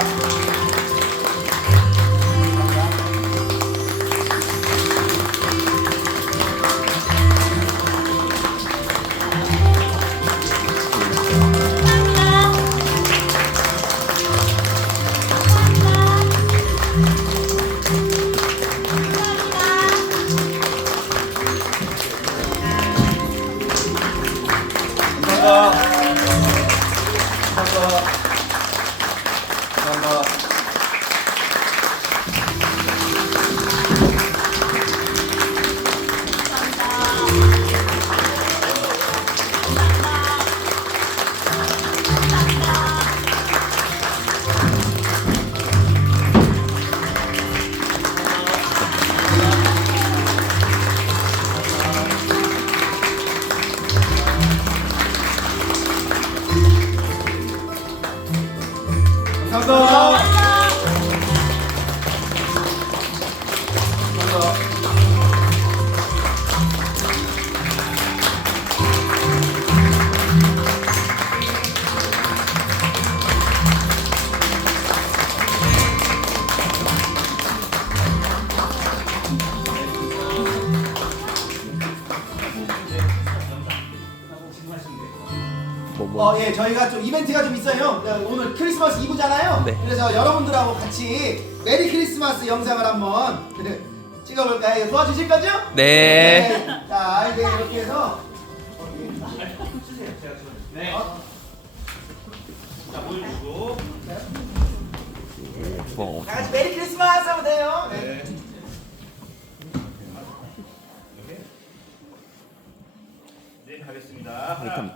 감사합니다. 감사합니다. 감사합니다. 어, 예, 저희가 좀 이벤트가 좀 있어요. 네, 오늘 크리스마스 이브잖아요. 네. 그래서 여러분들하고 같이 메리 크리스마스 영상을 한번 찍어볼까요? 도와주실 거죠? 네. 자, 이제 이렇게 해서 네. 자, 보여주시고. 뭐 다 같이 메리 크리스마스 하면 돼요. 네. 네, 가겠습니다. 하나,